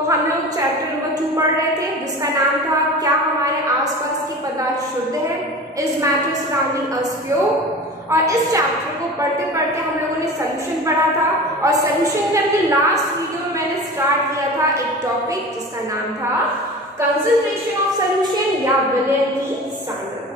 तो हम लोग चैप्टर नंबर 2 पढ़ रहे थे जिसका नाम था क्या हमारे आसपास की पदार्थ शुद्ध है, is matter surrounding us pure. और इस चैप्टर को पढ़ते पढ़ते हम लोगों ने सोल्यूशन पढ़ा था और सोल्यूशन में अपनी लास्ट वीडियो में मैंने स्टार्ट किया था एक टॉपिक जिसका नाम था कंसंट्रेशन ऑफ सोल्यूशन या विलयन की सांद्रता।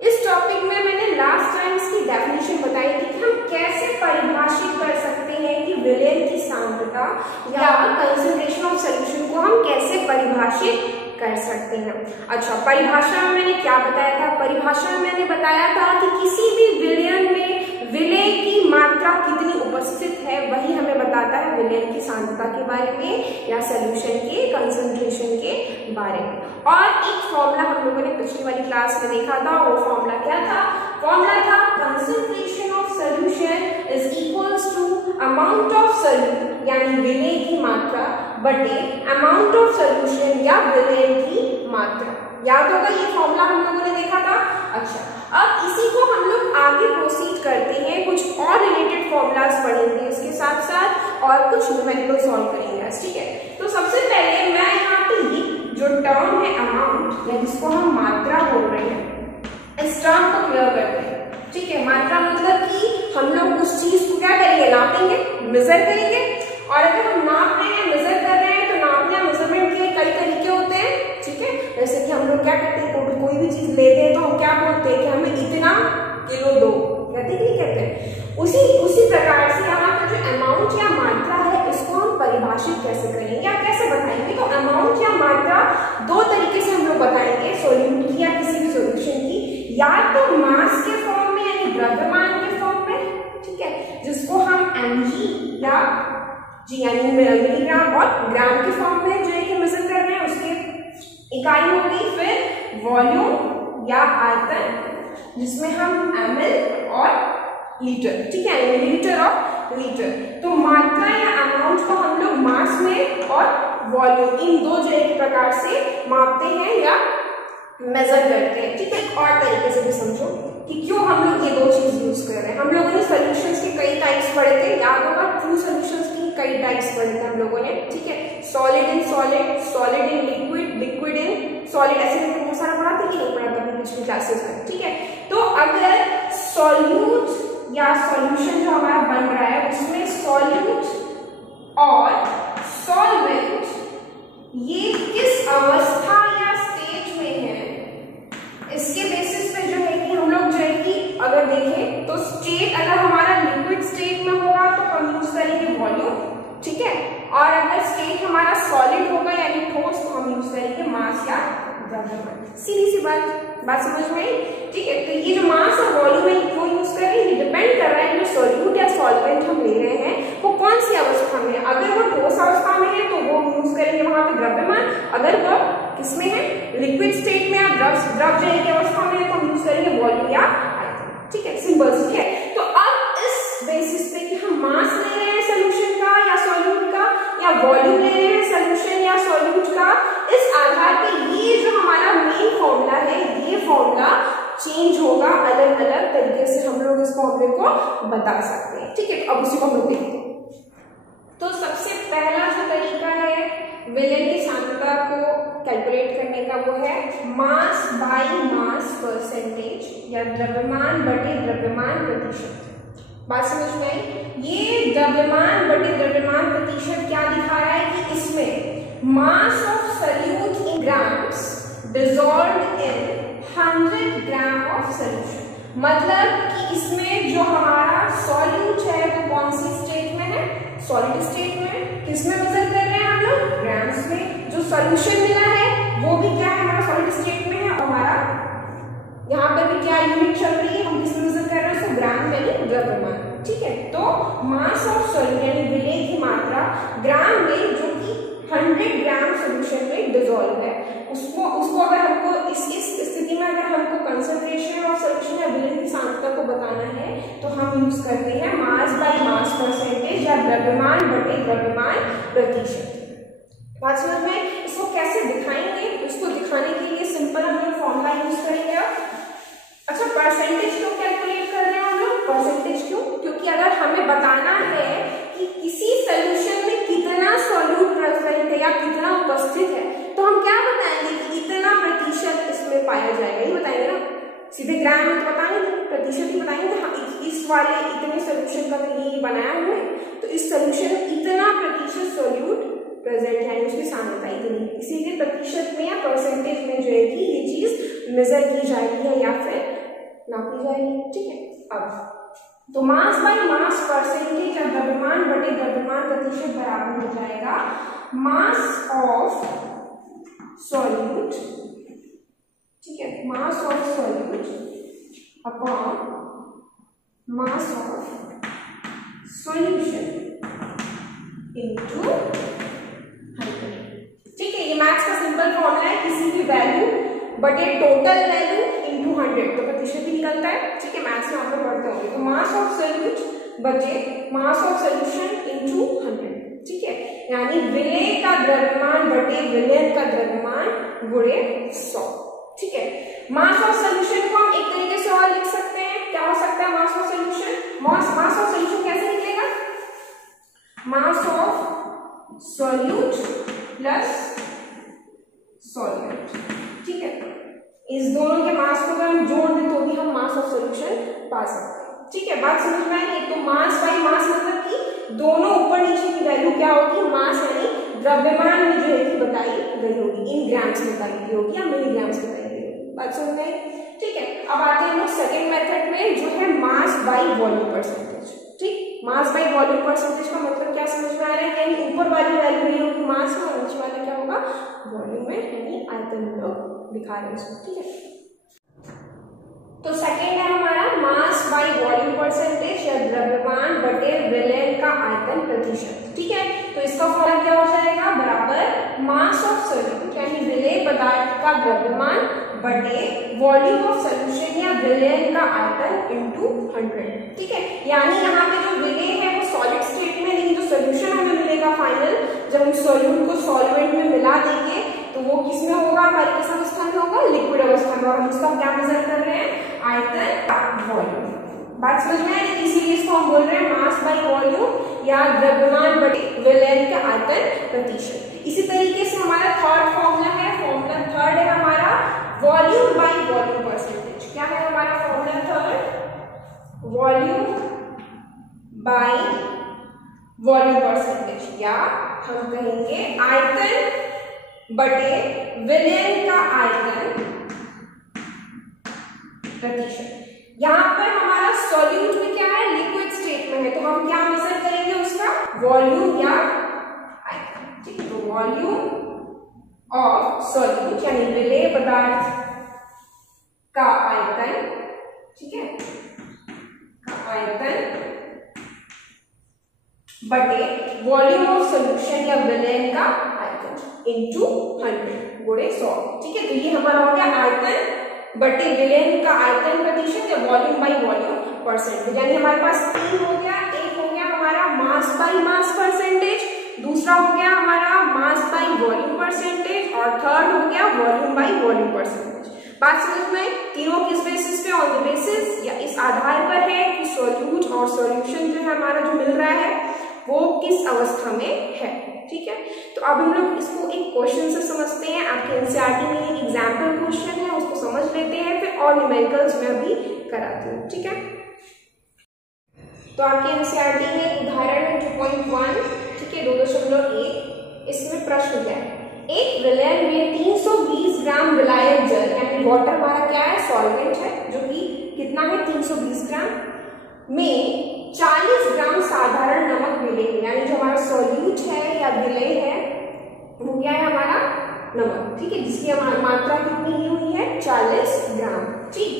इस टॉपिक में मैंने लास्ट टाइम इसकी डेफिनेशन बताई थी कि हम कैसे परिभाषित कर सकते हैं कि विलयन की सांद्रता या कंसंट्रेशन ऑफ सोल्यूशन को हम कैसे परिभाषित कर सकते हैं। अच्छा, परिभाषा में मैंने क्या बताया था? परिभाषा में मैंने बताया था कि किसी भी विलयन में विलय की मात्रा कितनी उपस्थित है वही हमें बताता है विलयन की सांद्रता के बारे में या सोल्यूशन के कंसंट्रेशन के बारे में। और एक फॉर्मूला हम लोगों ने पिछली वाली क्लास में देखा था, वो फॉर्मूला क्या था? फॉर्मूला था concentration of solution is equals to amount of solute यानी विलय की मात्रा बटे अमाउंट ऑफ सोल्यूशन या विलयन की मात्रा। याद होगा ये फॉर्मूला हम लोगों ने देखा था। अच्छा, अब इसी को हम लोग आगे प्रोसीड करते हैं, कुछ और रिलेटेड फॉर्मूलाज पढ़ेंगे इसके साथ साथ और कुछ न्यूमेरिकल सॉल्व करेंगे। ठीक है, तो सबसे पहले मैं यहाँ पे ये जो टर्म है अमाउंट या जिसको हम मात्रा बोल रहे हैं, इस टर्म को क्लियर करते हैं। ठीक है, मात्रा मतलब कि हम लोग उस चीज को क्या करेंगे? नापेंगे, मेजर करेंगे। और अगर हम नाप रहे हैं, मेजर कर रहे हैं, तो नापने या मेजरमेंट के कई तरीके होते हैं। ठीक है, जैसे कि हम लोग क्या करते हैं, कोई भी चीज लेते हैं तो हम क्या बोलते हैं कि हमें इतना किलो दो, कहते हैं, कहते हैं। उसी प्रकार से यहाँ पर जो अमाउंट या मात्रा है इसको हम परिभाषित कैसे करेंगे या कैसे बताएंगे? तो अमाउंट या मात्रा दो तरीके से हम लोग बताएंगे, सोल्यूट की या किसी भी सोल्यूशन की, या तो मास के फॉर्म में यानी द्रव्यमान के फॉर्म में, ठीक है, जिसको हम mg या जी यानी मिलीग्राम और ग्राम के फॉर्म में जो है मेजर कर रहे हैं उसके इकाई होगी, फिर वॉल्यूम या आयतन जिसमें हम ml और लीटर, ठीक है, मिलीलीटर और लीटर। तो मात्रा या अमाउंट को हम लोग मास में और वॉल्यूम इन दो जो एक प्रकार से मापते हैं या मेजर करते हैं। ठीक है, और तरीके से भी समझो कि क्यों हम लोग ये दो चीज यूज कर रहे हैं। हम लोगों ने सॉल्यूशंस के कई टाइप्स पढ़े थे, याद होगा, ट्रू सॉल्यूशंस की कई टाइप्स पढ़े थे हम लोगों ने। ठीक है, solid in solid, solid in liquid, liquid in solid, ऐसे करके बहुत सारा पढ़ा था कि नहीं पढ़ा था पिछली क्लासेस में। ठीक है, तो अगर सॉल्यूट या सॉल्यूशन जो हमारा बन रहा है उसमें सॉल्यूट और सॉल्वेंट ये किस अवस्था या स्टेज में है, इसके बेसिस पे जो है कि हम लोग जो है कि अगर देखें तो स्टेट अगर हमारा लिक्विड स्टेट में होगा तो हम यूज करेंगे वॉल्यूम, ठीक है, और अगर स्टेट हमारा सॉलिड होगा यानी ठोस तो हम यूज करेंगे मास या द्रव्यमान। सीधी सी बात समझ में आई? ठीक है, तो ये जो मास और वॉल्यूम है वो यूज करें, ये डिपेंड कर रहा है जो सॉल्यूट या सॉल्वेंट हम ले रहे हैं वो कौन सी अवस्था में है। अगर वो ठोस अवस्था में है तो वो यूज करेंगे वहां पे द्रव्यमान, अगर वो किसमें है, लिक्विड स्टेट में या द्रव जो है अवस्था में है तो हम यूज करेंगे वॉल्यूम या आयतन। ठीक है, सिंपल सी है। तो अब इस बेसिस पे कि हम मास ले रहे हैं सोल्यूशन का या सॉल्यूट का या वॉल्यूम ले रहे हैं सोल्यूशन या सॉल्यूट का, इस आधार पे ये जो हमारा मेन फॉर्मूला है ये फॉर्मूला चेंज होगा, अलग अलग तरीके से हम लोग इस फॉर्मूले को बता सकते हैं। ठीक है, अब उसी को हम लोग देखते हैं। तो सबसे पहला जो तरीका है विलयन की सांद्रता को कैलकुलेट करने का वो है मास बाय मास परसेंटेज या द्रव्यमान बटे द्रव्यमान प्रतिशत। बात समझ में आई? ये द्रव्यमान बटे द्रव्यमान प्रतिशत क्या दिखा रहा है कि इसमें mass of solute in grams dissolved in 100 gram of solution, मतलब कि इसमें जो हमारा सॉल्यूट है वो कौन सी स्टेट में है, सॉलिड स्टेट में। किसमें मेजर कर रहे हैं हम लोग? ग्राम्स में। जो सॉल्यूशन मिला है वो भी क्या है, हमारा सॉलिड स्टेट में है और हमारा यहाँ पर भी क्या यूनिट चल रही है, हम किसमें मेजर कर रहे हैं उसको ग्राम यानी द्रव्यमान। ठीक है, तो मास ऑफ सॉल्यूट यानी विलय की मात्रा ग्राम में जो कि 100 ग्राम सोल्यूशन में डिसॉल्व है, उसको अगर हमको इस स्थिति में अगर हमको कंसंट्रेशन ऑफ सोल्यूशन या विलय की सांद्रता को बताना है तो हम यूज करते हैं मास बाय मास परसेंटेज या द्रव्यमान बटे द्रव्यमान प्रतिशत। बात समझ में? इसको कैसे दिखाएंगे? इसको दिखाने के लिए सिंपल हम लोग फॉर्मूला यूज करेंगे। अच्छा, परसेंटेज क्यों कैलकुलेट कर रहे हैं हम लोग? परसेंटेज क्यों? क्योंकि अगर हमें बताना है कि किसी सोल्यूशन में कितना सॉल्यूट प्रेजेंट है या सीधे ग्राम में तो बताएंगे, प्रतिशत ही बताएंगे। हाँ, इस वाले इतने सोल्यूशन का तो ये बनाया हुआ है, तो इस सोल्यूशन में इतना प्रतिशत सोल्यूट प्रेजेंट है, उसकी सांद्रता इतनी, इसीलिए प्रतिशत में या परसेंटेज में जो है कि ये चीज मेजर की जाएगी या फिर नापी जाएगी। ठीक है, अब तो मास बाय मास परसेंटेज या द्रव्यमान बटे द्रव्यमान प्रतिशत बराबर हो जाएगा मास ऑफ सॉल्यूट, ठीक है, mass of solute upon mass of solution into 100। ठीक है, ये मैथ्स का सिंपल फॉर्मूला है, किसी भी वैल्यू बटे टोटल वैल्यू इनटू 100 तो प्रतिशत ही निकलता है। ठीक है, मैथ्स में आप लोग पढ़ते होंगे। तो मास ऑफ सॉल्यूट बटे मास ऑफ सॉल्यूशन इनटू 100। ठीक है, यानी विलेय का द्रव्यमान बटे विलयन का द्रव्यमान गुणे 100। ठीक है, मास ऑफ सॉल्यूशन को हम एक तरीके से और लिख सकते हैं, क्या हो सकता है mass of solution? Mass of solution कैसे निकलेगा? Mass of solute plus solvent. ठीक है, इस दोनों के मास को अगर हम जोड़ दें तो भी हम मास ऑफ सॉल्यूशन पा सकते हैं। ठीक है, बात समझ में आई? तो मास बाई मास मतलब कि दोनों ऊपर नीचे की वैल्यू क्या होगी? मास यानी द्रव्यमान में जो है कि बताई गई होगी, इन ग्राम्स में बताई गई होगी या मिलीग्राम्स बताई गई होगी। बात समझ में आई? ठीक है, अब आते हैं हम सेकेंड मेथड में जो है मास बाई वॉल्यूम परसेंटेज। ठीक, मास बाई वॉल्यूम परसेंटेज का मतलब क्या समझ में आ रहा है? यानी ऊपर वाली वैल्यू ये होगी मास में और नीचे वाला क्या होगा? वॉल्यूम में, यानी आयतन में लोग दिखा रहे हैं इसको। ठीक है, तो सेकेंड है हमारा मास बाई वॉल्यूम परसेंटेज या द्रव्यमान बटे विलयन का आयतन प्रतिशत। ठीक है, तो इसका फॉर्मूला क्या हो जाएगा? बराबर मास ऑफ सॉल्यूट यानी विलेय पदार्थ का द्रव्यमान बटे वॉल्यूम ऑफ सॉल्यूशन या विलयन का आयतन इनटू 100। ठीक है, यानी यहाँ पे जो विलेय है वो सॉलिड स्टेट में, लेकिन जो सॉल्यूशन हमें मिलेगा फाइनल जब हम सॉल्यूट को सॉल्वेंट में मिला देंगे तो वो किसमें होगा? हमारी किस अवस्था में होगा? लिक्विड अवस्था में। और हम उसका क्या मेजर कर रहे हैं? आयतन वॉल्यूम। बात समझ में आई? इसीलिए इसको हम बोल रहे हैं मास बाई वॉल्यूम या द्रव्यमान बटे विलयन का आयतन प्रतिशत। इसी तरीके से हमारा थर्ड फॉर्मूला है, फॉर्मूला थर्ड है हमारा वॉल्यूम बाई वॉल्यूम परसेंटेज। क्या है हमारा formula third? Volume by volume percentage, या हम कहेंगे आयतन बटे विलयन का आयतन प्रतिशत। यहाँ पर हमारा सॉल्यूट में क्या है? लिक्विड स्टेट में है, तो हम क्या मेजर करेंगे उसका? वॉल्यूम या आयतन। ठीक है, तो वॉल्यूम ऑफ सॉल्यूट यानी विलेय पदार्थ का आयतन, ठीक है, का आयतन बटे वॉल्यूम ऑफ सॉल्यूशन या विलयन का आयतन इनटू 100 गुणे 100। ठीक है, तो ये हमारा हो गया आयतन बटे विलयन का आयतन प्रतिशत या वॉल्यूम बाई वॉल्यूम परसेंटेज। यानी हमारे पास तीन हो गया, एक हो गया हमारा मास बाई मास परसेंटेज, दूसरा हो गया हमारा मास बाई वॉल्यूम परसेंटेज और थर्ड हो गया वॉल्यूम बाई वॉल्यूम परसेंटेज। बात समझ में? तीनों किस बेसिस पे? ऑन द बेसिस या इस आधार पर है कि सॉल्यूट और सॉल्यूशन जो है हमारा जो मिल रहा है वो किस अवस्था में है। ठीक है, तो अब हम लोग इसको एक क्वेश्चन से समझते हैं। आपके एनसीईआरटी में एक एग्जाम्पल क्वेश्चन है, उसको समझ लेते हैं, फिर और न्यूमेरिकल्स में भी कराती हूँ। ठीक है, तो आपके एनसीईआरटी में उदाहरण है 2.1, ठीक है, 2.1। इसमें प्रश्न क्या है? एक विलयन में 320 ग्राम विलायक जल यानी वाटर हमारा क्या है? सॉल्वेंट है, जो कि कितना है? 320 ग्राम में 40 ग्राम साधारण नमक मिलेंगे, यानी जो हमारा सॉल्यूट है या विलेय है वो क्या है? हमारा नमक। ठीक है, जिसकी हमारी मात्रा कितनी ली हुई है? 40 ग्राम। ठीक,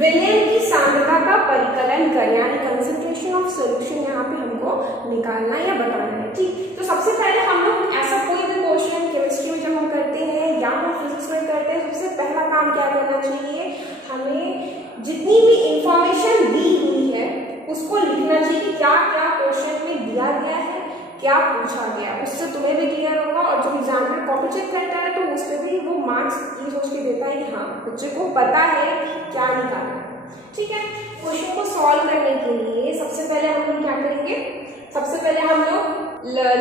विलयन की सांद्रता का परिकलन कर, यानी कंसंट्रेशन ऑफ सॉल्यूशन यहाँ पे हमको निकालना या बताना है। ठीक, तो सबसे पहले हम लोग ऐसा कोई भी क्वेश्चन केमिस्ट्री में जब हम करते हैं या हम फिजिक्स में करते हैं, सबसे पहला काम क्या करना चाहिए? हमें जितनी भी इंफॉर्मेशन दी हुई है उसको लिखना चाहिए कि क्या क्या क्वेश्चन में दिया गया है, क्या पूछा गया, उससे तुम्हें भी क्लियर होगा। और जो एग्जामिनर कॉपी चेक करता है तो उस पर भी वो मार्क्स ये सोच के देता है कि हाँ बच्चे को पता है कि क्या निकालना है। ठीक है, क्वेश्चन को सॉल्व करने के लिए सबसे पहले हम लोग क्या करेंगे? सबसे पहले हम लोग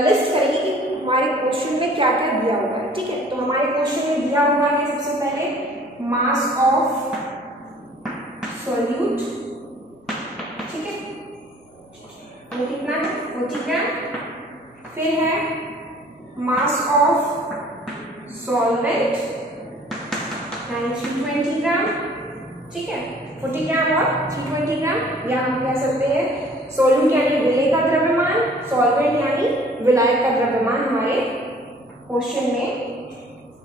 लिस्ट करेंगे कि हमारे क्वेश्चन में क्या क्या दिया हुआ है। ठीक है, तो हमारे क्वेश्चन में दिया हुआ है सबसे पहले मास ऑफ सोल्यूट, ठीक है, वो कितना है 40 ग्राम। फिर है मास ऑफ सॉल्वेंट यानी 320 ग्राम, ठीक है, 40 ग्राम और 320 ग्राम, या हम कह सकते हैं सोल्यूट यानी विलेय का द्रव्यमान, सॉल्वेंट यानी विलायक का द्रव्यमान हमारे क्वेश्चन में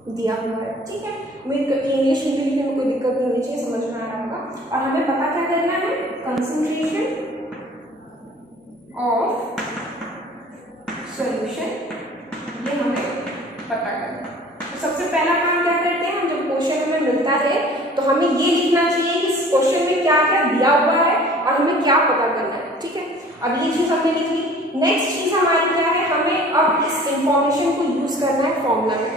दिया हुआ है, ठीक है। उम्मीद करती हूं इंग्लिश में लिखने में कोई दिक्कत नहीं होनी चाहिए, समझ में आ रहा होगा। और हमें पता क्या करना है, कंसंट्रेशन ऑफ सॉल्यूशन, ये हमें पता करना है। तो सबसे पहला काम क्या करते हैं हम, जब क्वेश्चन हमें मिलता है तो हमें ये लिखना चाहिए कि इस क्वेश्चन में क्या क्या दिया हुआ है और हमें क्या पता करना है, ठीक है। अब ये चीज हमने लिख ली। नेक्स्ट चीज हमारी क्या है, हमें अब इस इंफॉर्मेशन को यूज करना है फॉर्मूला में।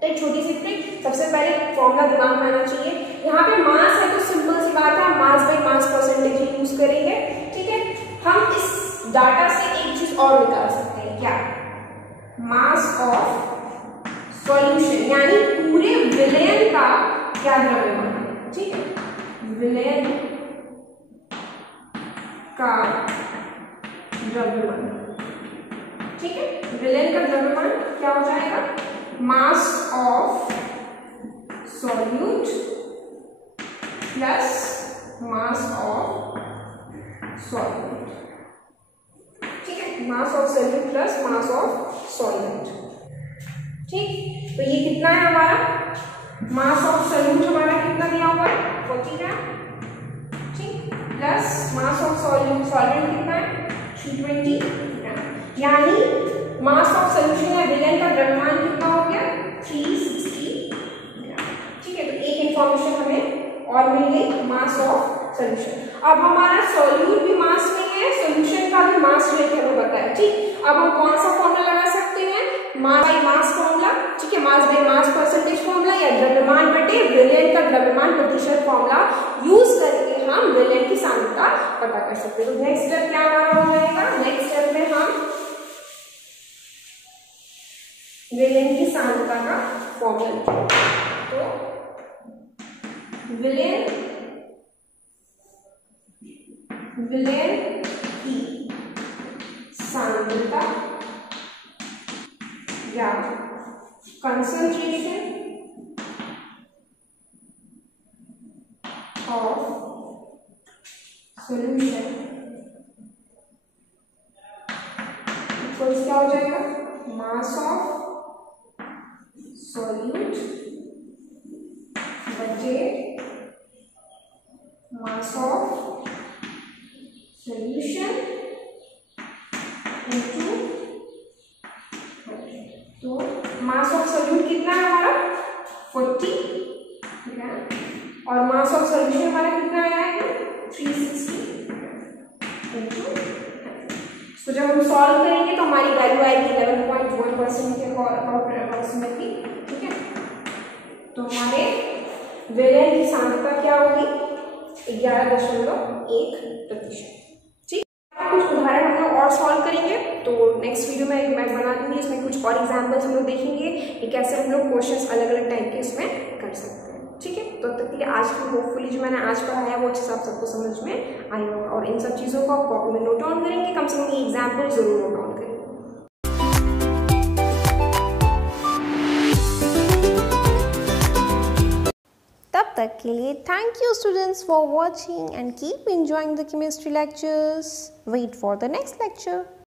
तो एक छोटी सी ट्रिक, सबसे पहले फॉर्मूला दिमाग में आना चाहिए। यहाँ पे मास है तो सिंपल सी बात है, mass by mass percentage use करेंगे, ठीक है। हम इस डाटा से एक चीज और निकाल सकते हैं, क्या, मास ऑफ सॉल्यूशन यानी पूरे विलयन का क्या द्रव्यमान है, ठीक है, विलयन का द्रव्यमान, ठीक है। विलयन का द्रव्यमान क्या हो जाएगा, mass of solute plus mass of solvent, ठीक है, mass of solute plus mass of solvent, ठीक। तो ये कितना है हमारा, मास ऑफ सॉल्यूट हमारा कितना दिया हुआ है 40 ग्राम, ठीक, प्लस मास ऑफ सॉल्वेंट कितना है 320 ग्राम, यानी मास ऑफ सॉल्यूशन या विलयन का द्रव्यमान कितना हो गया 360 ग्राम, ठीक है। तो एक इंफॉर्मेशन हमें और मिल गई, मास ऑफ सॉल्यूशन। अब हमारा सॉल्यूट भी मास में है, सॉल्यूशन का भी मास लेके हमें बताया, ठीक। अब हम कौन सा फॉर्मूला लगा सकते हैं, मास बाई मास फॉर्मूला, ठीक है, mass by mass percentage formula या द्रव्यमान बटे विलयन का द्रव्यमान प्रतिशत फॉर्मूला यूज करके हम विलयन की सांद्रता पता कर सकते हैं। तो नेक्स्ट स्टेप क्या हमारा हो जाएगा, नेक्स्ट स्टेप में हम विलयन की सांद्रता का फॉर्मूला, तो विलयन की सांद्रता या कंसंट्रेशन ऑफ सॉल्यूशन इक्वल्स क्या हो जाएगा, मास ऑफ सॉल्यूट बटे मास ऑफ सॉल्यूशन इनटू, तो मास ऑफ सॉल्यूट कितना है हमारा 40 ग्राम और मास ऑफ सॉल्यूशन हमारा कितना आया है 360 इनटू। तो जब हम सॉल्व करेंगे तो हमारी वैल्यू आएगी 11.1% के अप्रोक्सीमेटली, ठीक है। तो हमारे विलयन की सांद्रता क्या होगी 11.1%, ठीक। कुछ उदाहरण हम लोग और सॉल्व करेंगे, तो नेक्स्ट वीडियो में मैं बना दूंगी, इसमें कुछ और एग्जाम्पल्स हम लोग देखेंगे कि कैसे हम लोग क्वेश्चंस अलग अलग टाइप के इसमें कर सकते हैं, ठीक है। तो तब तक के लिए आज की होपफुली जो मैंने आज पढ़ाया वो अच्छे से आप सबको समझ में आई होगा, और इन सब चीज़ों को आप कॉपी में नोट डाउन करेंगे, कम से कम ये एग्जाम्पल जरूर नोट डाउन करेंगे। तब तक के लिए thank you students for watching and keep enjoying the chemistry lectures. Wait for the next lecture.